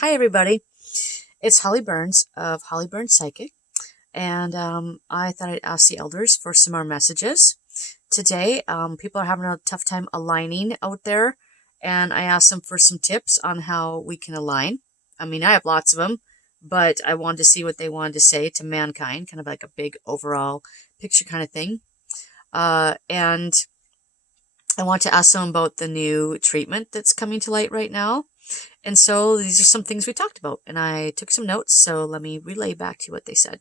Hi, everybody. It's Holly Burns of Holly Burns Psychic, and I thought I'd ask the elders for some more messages. Today, people are having a tough time aligning out there, and I asked them for some tips on how we can align. I mean, I have lots of them, but I wanted to see what they wanted to say to mankind, kind of like a big overall picture kind of thing. And I want to ask them about the new treatment that's coming to light right now. And so these are some things we talked about, and I took some notes, so let me relay back to you what they said.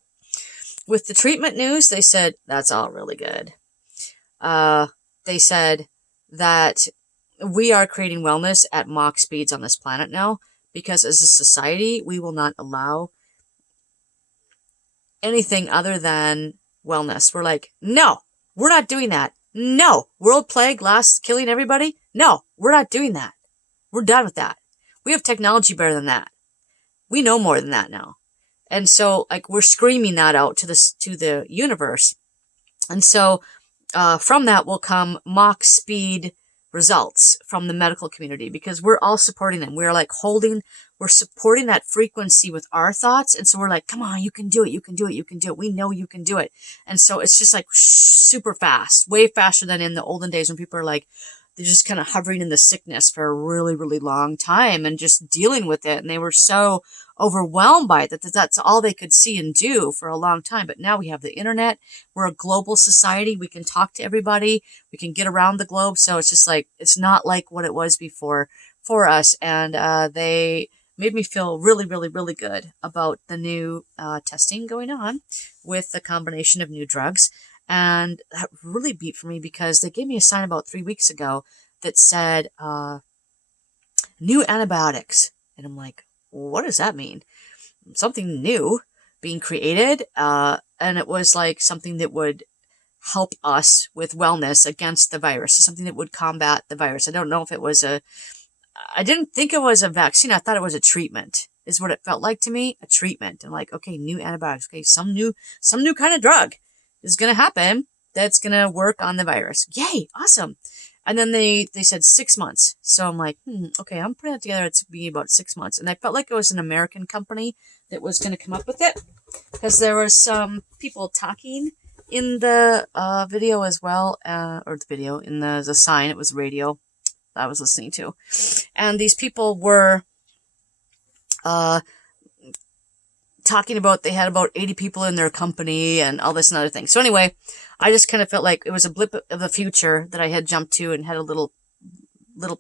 With the treatment news, they said, that's all really good. They said that we are creating wellness at Mach speeds on this planet now, because as a society, we will not allow anything other than wellness. We're like, no, we're not doing that. No, world plague, last killing everybody. No, we're not doing that. We're done with that. We have technology better than that. We know more than that now. And so, like, we're screaming that out to the universe. And so, from that will come Mach speed results from the medical community, because we're all supporting them. We're like we're supporting that frequency with our thoughts. And so we're like, come on, you can do it. You can do it. You can do it. We know you can do it. And so it's just like super fast, way faster than in the olden days when people are like, they're just kind of hovering in the sickness for a really, really long time and just dealing with it. And they were so overwhelmed by it that that's all they could see and do for a long time. But now we have the internet. We're a global society. We can talk to everybody. We can get around the globe. So it's just like, it's not like what it was before for us. And they made me feel really, really, really good about the new testing going on with the combination of new drugs. And that really beat for me, because they gave me a sign about 3 weeks ago that said new antibiotics. And I'm like, what does that mean? Something new being created. And it was like something that would help us with wellness against the virus, something that would combat the virus. I don't know if it was I didn't think it was a vaccine. I thought it was a treatment, is what it felt like to me. A treatment. I'm like, okay, new antibiotics. Okay, some new kind of drug is going to happen that's going to work on the virus. Yay, awesome. And then they said 6 months. So I'm like, okay, I'm putting it together. It's going to be about 6 months. And I felt like it was an American company that was going to come up with it, because there were some people talking in the video as well, or the video, in the sign. It was radio I was listening to. And these people were talking about, they had about 80 people in their company and all this and other thing. So anyway, I just kind of felt like it was a blip of the future that I had jumped to, and had a little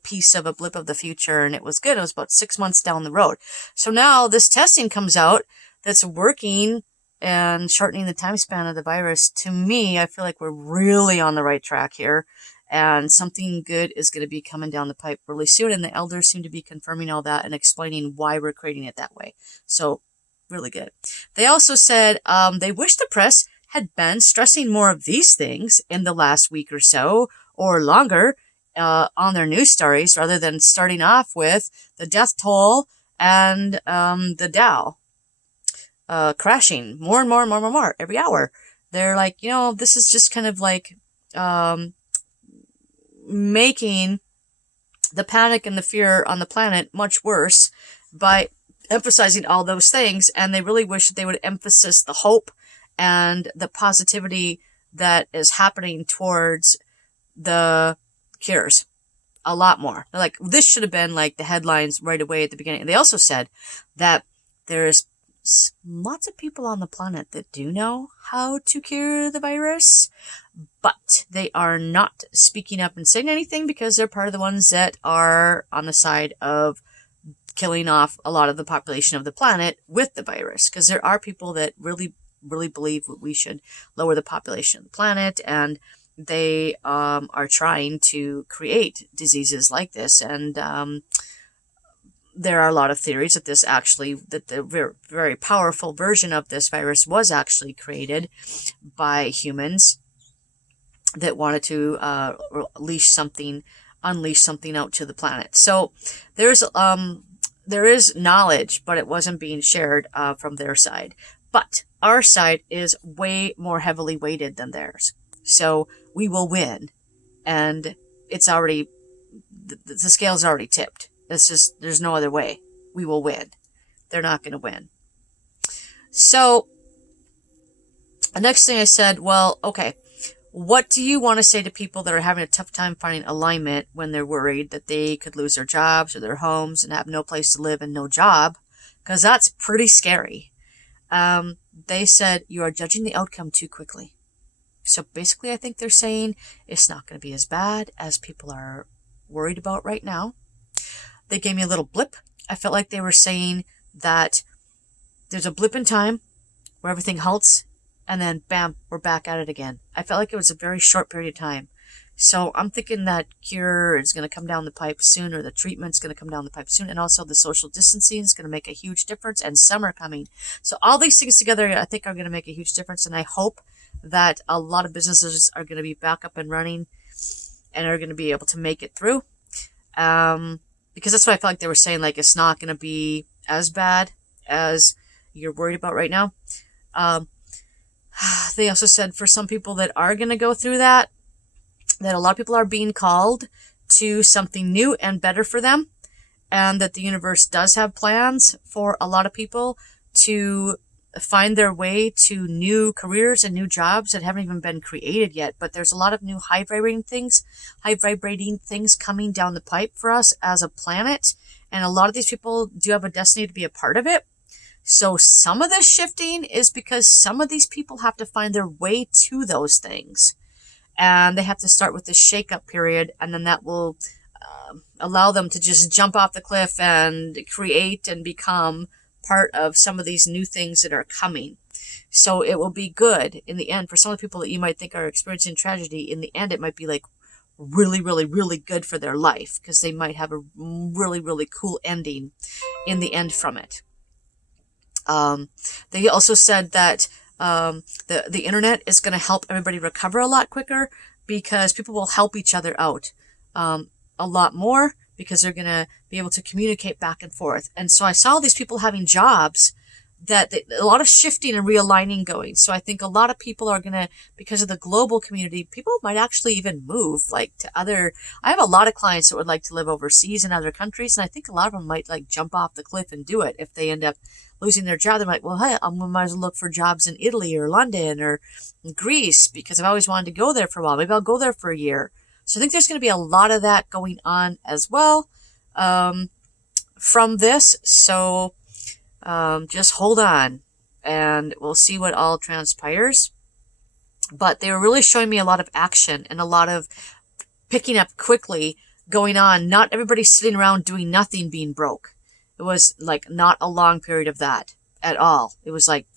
piece of a blip of the future, and it was good. It was about 6 months down the road. So now this testing comes out that's working and shortening the time span of the virus. To me, I feel like we're really on the right track here, and something good is going to be coming down the pipe really soon. And the elders seem to be confirming all that and explaining why we're creating it that way. So really good. They also said they wish the press had been stressing more of these things in the last week or so, or longer, on their news stories, rather than starting off with the death toll and the Dow crashing more and more every hour. They're like, this is just kind of like making the panic and the fear on the planet much worse by emphasizing all those things. And they really wish that they would emphasize the hope and the positivity that is happening towards the cures a lot more. They're like, this should have been like the headlines right away at the beginning. And they also said that there's lots of people on the planet that do know how to cure the virus, but they are not speaking up and saying anything, because they're part of the ones that are on the side of killing off a lot of the population of the planet with the virus. Because there are people that really, really believe that we should lower the population of the planet, and they are trying to create diseases like this. And there are a lot of theories that that the very, very powerful version of this virus was actually created by humans that wanted to unleash something out to the planet. So there is knowledge, but it wasn't being shared from their side. But our side is way more heavily weighted than theirs. So we will win. And it's already, the scale's already tipped. There's no other way. We will win. they're not going to win. So the next thing I said, well, okay, what do you want to say to people that are having a tough time finding alignment when they're worried that they could lose their jobs or their homes and have no place to live and no job? Because that's pretty scary. They said, you are judging the outcome too quickly. So basically, I think they're saying it's not going to be as bad as people are worried about right now. They gave me a little blip. I felt like they were saying that there's a blip in time where everything halts, and then bam, we're back at it again. I felt like it was a very short period of time. So I'm thinking that cure is going to come down the pipe soon, or the treatment's going to come down the pipe soon, and also the social distancing is going to make a huge difference, and summer coming. So all these things together, I think, are going to make a huge difference, and I hope that a lot of businesses are going to be back up and running and are going to be able to make it through. Because that's what I felt like they were saying, like, it's not going to be as bad as you're worried about right now. They also said for some people that are going to go through that a lot of people are being called to something new and better for them, and that the universe does have plans for a lot of people to find their way to new careers and new jobs that haven't even been created yet. But there's a lot of new high vibrating things coming down the pipe for us as a planet, and a lot of these people do have a destiny to be a part of it. So some of this shifting is because some of these people have to find their way to those things, and they have to start with this shake-up period, and then that will allow them to just jump off the cliff and create and become part of some of these new things that are coming. So it will be good in the end for some of the people that you might think are experiencing tragedy. In the end, it might be like really, really, really good for their life, because they might have a really, really cool ending in the end from it. They also said that the internet is going to help everybody recover a lot quicker, because people will help each other out a lot more, because they're going to be able to communicate back and forth. And so I saw these people having jobs a lot of shifting and realigning going. So I think a lot of people are going to, because of the global community, people might actually even move like to I have a lot of clients that would like to live overseas in other countries. And I think a lot of them might like jump off the cliff and do it. If they end up losing their job, they're like, well, hey, I might as well look for jobs in Italy or London or Greece, because I've always wanted to go there for a while. Maybe I'll go there for a year. So I think there's going to be a lot of that going on as well from this. So just hold on and we'll see what all transpires. But they were really showing me a lot of action and a lot of picking up quickly going on. Not everybody sitting around doing nothing, being broke. It was like not a long period of that at all. It was like,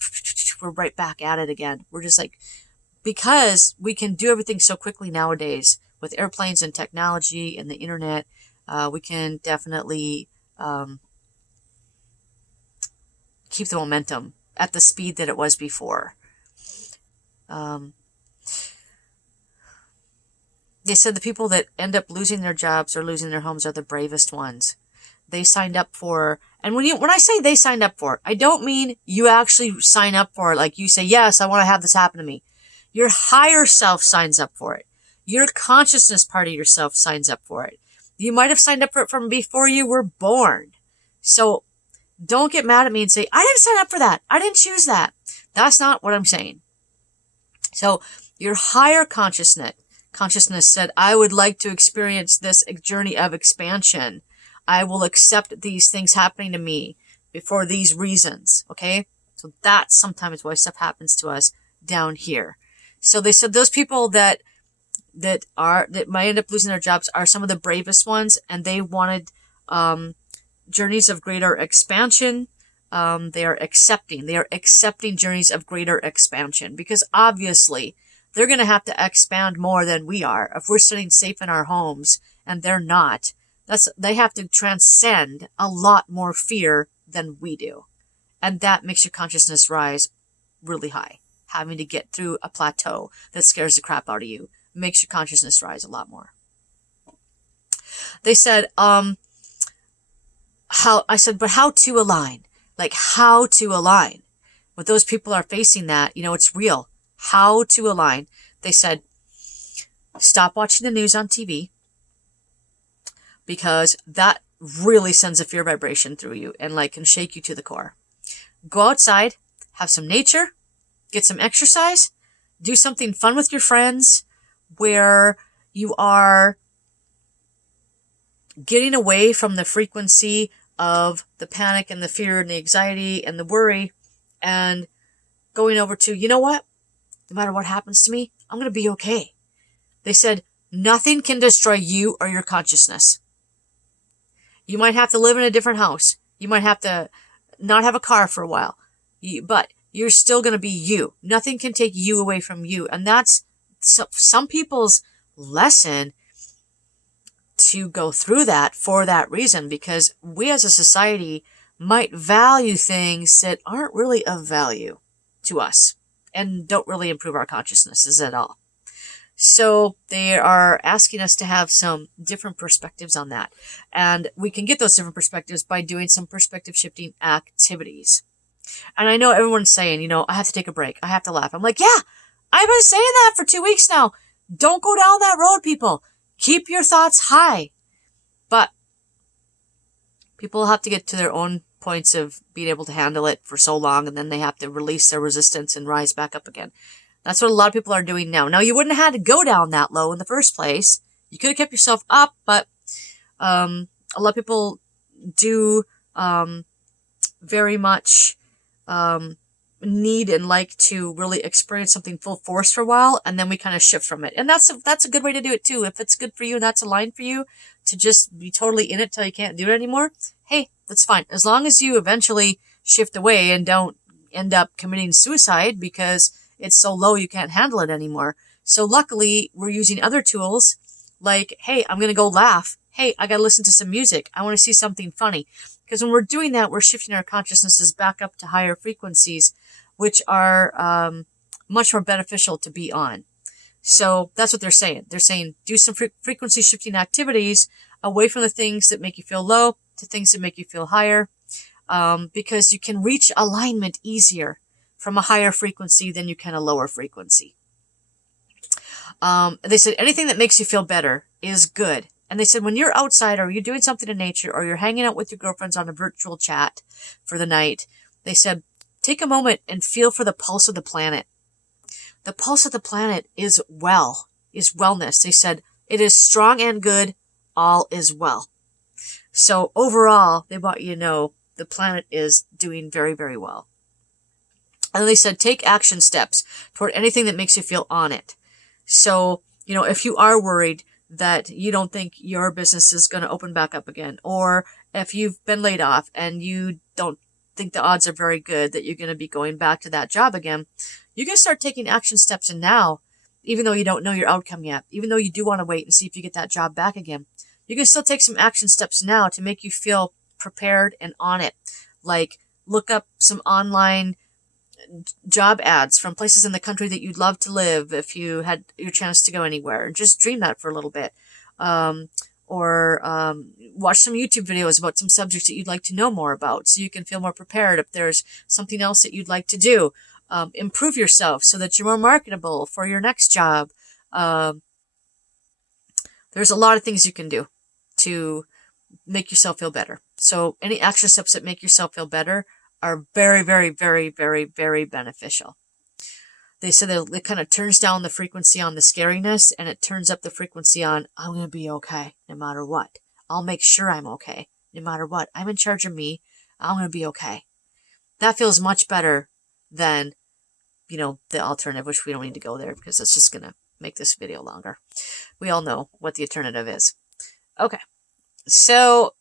we're right back at it again. We're just like, because we can do everything so quickly nowadays with airplanes and technology and the internet, we can definitely keep the momentum at the speed that it was before. They said the people that end up losing their jobs or losing their homes are the bravest ones. They signed up for, and when I say they signed up for it, I don't mean you actually sign up for it, like you say, yes, I want to have this happen to me. Your higher self signs up for it. Your consciousness part of yourself signs up for it. You might have signed up for it from before you were born. So don't get mad at me and say, I didn't sign up for that. I didn't choose that. That's not what I'm saying. So your higher consciousness said, I would like to experience this journey of expansion. I will accept these things happening to me for these reasons. Okay. So that's sometimes why stuff happens to us down here. So they said those people that might end up losing their jobs are some of the bravest ones, and they wanted journeys of greater expansion. They are accepting journeys of greater expansion, because obviously they're going to have to expand more than we are. If we're sitting safe in our homes and they're not, they have to transcend a lot more fear than we do. And that makes your consciousness rise really high. Having to get through a plateau that scares the crap out of you makes your consciousness rise a lot more. They said, but how to align? Like, how to align? But those people are facing that, it's real. How to align? They said, stop watching the news on TV, because that really sends a fear vibration through you and like can shake you to the core. Go outside, have some nature, get some exercise, do something fun with your friends where you are getting away from the frequency of the panic and the fear and the anxiety and the worry and going over to, you know what? No matter what happens to me, I'm going to be okay. They said, nothing can destroy you or your consciousness. You might have to live in a different house. You might have to not have a car for a while. But you're still going to be you. Nothing can take you away from you. And that's some people's lesson to go through that for that reason, because we as a society might value things that aren't really of value to us and don't really improve our consciousnesses at all. So they are asking us to have some different perspectives on that. And we can get those different perspectives by doing some perspective shifting activities. And I know everyone's saying, I have to take a break. I have to laugh. I'm like, yeah, I've been saying that for 2 weeks now. Don't go down that road, people. Keep your thoughts high. But people have to get to their own points of being able to handle it for so long, and then they have to release their resistance and rise back up again. That's what a lot of people are doing now. Now, you wouldn't have had to go down that low in the first place. You could have kept yourself up, but a lot of people do very much need and like to really experience something full force for a while, and then we kind of shift from it. And that's a good way to do it too. If it's good for you and that's aligned for you to just be totally in it till you can't do it anymore, hey, that's fine. As long as you eventually shift away and don't end up committing suicide because it's so low you can't handle it anymore. So luckily, we're using other tools like, hey, I'm going to go laugh. Hey, I got to listen to some music. I want to see something funny. Because when we're doing that, we're shifting our consciousnesses back up to higher frequencies, which are much more beneficial to be on. So that's what they're saying. They're saying do some frequency shifting activities away from the things that make you feel low to things that make you feel higher, because you can reach alignment easier from a higher frequency than you can a lower frequency. They said anything that makes you feel better is good. And they said when you're outside or you're doing something in nature or you're hanging out with your girlfriends on a virtual chat for the night, they said take a moment and feel for the pulse of the planet. The pulse of the planet is wellness. They said it is strong and good, all is well. So overall, they want you to know the planet is doing very, very well. And they said take action steps toward anything that makes you feel on it. So, if you are worried that you don't think your business is going to open back up again, or if you've been laid off and you don't think the odds are very good that you're going to be going back to that job again, you can start taking action steps. And now, even though you don't know your outcome yet, even though you do want to wait and see if you get that job back again, you can still take some action steps now to make you feel prepared and on it. Like look up some online job ads from places in the country that you'd love to live if you had your chance to go anywhere. Just dream that for a little bit. Or watch some YouTube videos about some subjects that you'd like to know more about so you can feel more prepared if there's something else that you'd like to do. Improve yourself so that you're more marketable for your next job. There's a lot of things you can do to make yourself feel better. So any action steps that make yourself feel better are very, very, very, very, very beneficial. They said that it kind of turns down the frequency on the scariness and it turns up the frequency on, I'm going to be okay no matter what. I'll make sure I'm okay no matter what. I'm in charge of me. I'm going to be okay. That feels much better than, the alternative, which we don't need to go there because it's just going to make this video longer. We all know what the alternative is. Okay. So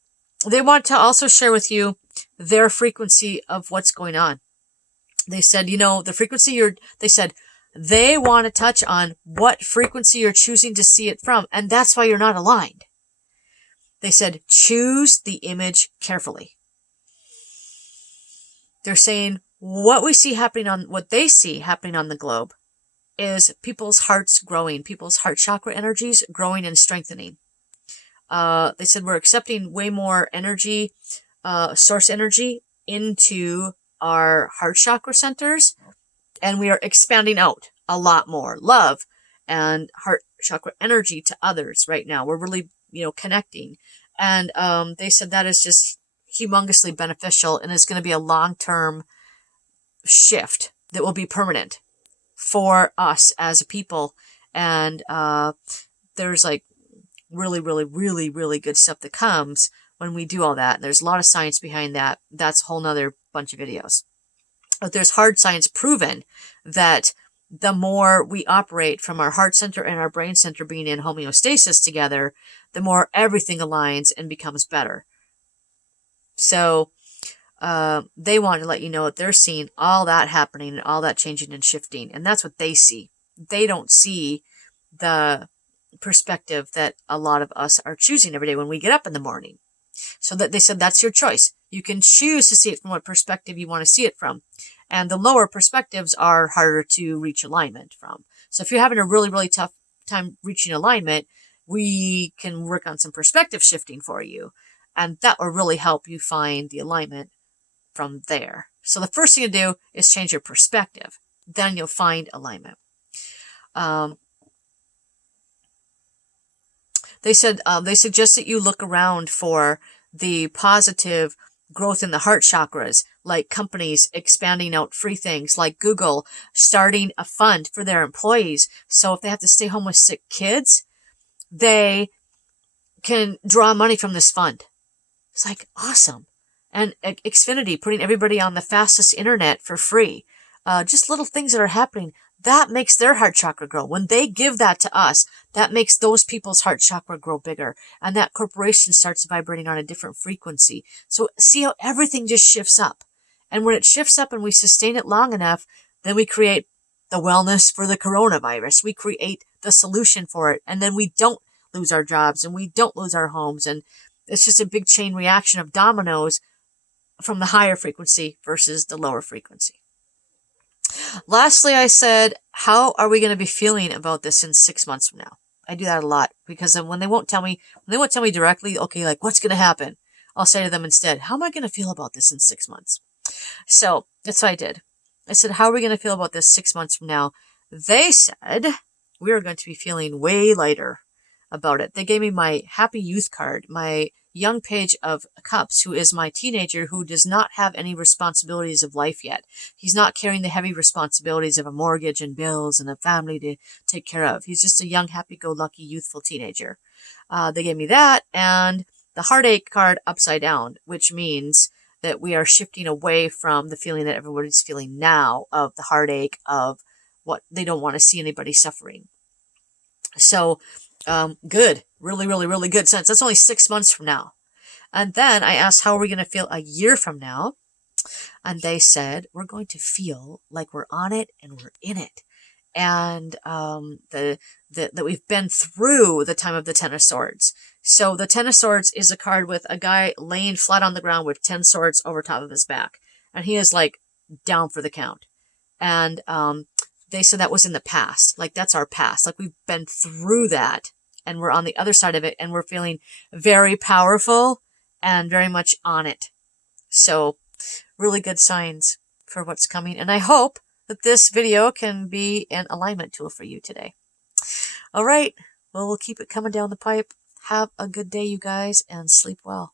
they want to also share with you their frequency of what's going on. They said, the frequency they said they want to touch on what frequency you're choosing to see it from. And that's why you're not aligned. They said, choose the image carefully. They're saying what they see happening on the globe is people's hearts growing, people's heart chakra energies growing and strengthening. They said we're accepting way more energy, source energy into our heart chakra centers, and we are expanding out a lot more love and heart chakra energy to others right now. We're really, connecting And they said that is just humongously beneficial and is going to be a long-term shift that will be permanent for us as a people. And there's like really, really, really, really good stuff that comes when we do all that. There's a lot of science behind that. That's a whole nother bunch of videos. But there's hard science proven that the more we operate from our heart center and our brain center being in homeostasis together, the more everything aligns and becomes better. So they want to let you know that they're seeing all that happening and all that changing and shifting. And that's what they see. They don't see the perspective that a lot of us are choosing every day when we get up in the morning. So that they said that's your choice. You can choose to see it from what perspective you want to see it from. And the lower perspectives are harder to reach alignment from. So if you're having a really, really tough time reaching alignment, we can work on some perspective shifting for you. And that will really help you find the alignment from there. So the first thing to do is change your perspective. Then you'll find alignment. They said they suggest that you look around for the positive growth in the heart chakras, like companies expanding out free things, like Google starting a fund for their employees. So if they have to stay home with sick kids, they can draw money from this fund. It's like awesome. And Xfinity putting everybody on the fastest internet for free. Just little things that are happening. That makes their heart chakra grow. When they give that to us, that makes those people's heart chakra grow bigger. And that corporation starts vibrating on a different frequency. So see how everything just shifts up. And when it shifts up and we sustain it long enough, then we create the wellness for the coronavirus. We create the solution for it. And then we don't lose our jobs and we don't lose our homes. And it's just a big chain reaction of dominoes from the higher frequency versus the lower frequency. Lastly, I said, how are we going to be feeling about this in 6 months from now? I do that a lot because when they won't tell me directly, okay, like what's going to happen? I'll say to them instead, how am I going to feel about this in 6 months? So that's what I did. I said, how are we going to feel about this 6 months from now? They said, we are going to be feeling way lighter about it. They gave me my happy youth card, my young page of cups, who is my teenager who does not have any responsibilities of life yet. He's not carrying the heavy responsibilities of a mortgage and bills and a family to take care of. He's just a young, happy-go-lucky, youthful teenager. They gave me that and the heartache card upside down, which means that we are shifting away from the feeling that everybody's feeling now of the heartache of what they don't want to see anybody suffering. So, good. Really, really, really good sense. That's only 6 months from now. And then I asked, how are we going to feel a year from now? And they said, we're going to feel like we're on it and we're in it. And that we've been through the time of the Ten of Swords. So the Ten of Swords is a card with a guy laying flat on the ground with 10 swords over top of his back. And he is like down for the count. And they said that was in the past. Like that's our past. Like we've been through that. And we're on the other side of it. And we're feeling very powerful and very much on it. So really good signs for what's coming. And I hope that this video can be an alignment tool for you today. All right. Well, we'll keep it coming down the pipe. Have a good day, you guys, and sleep well.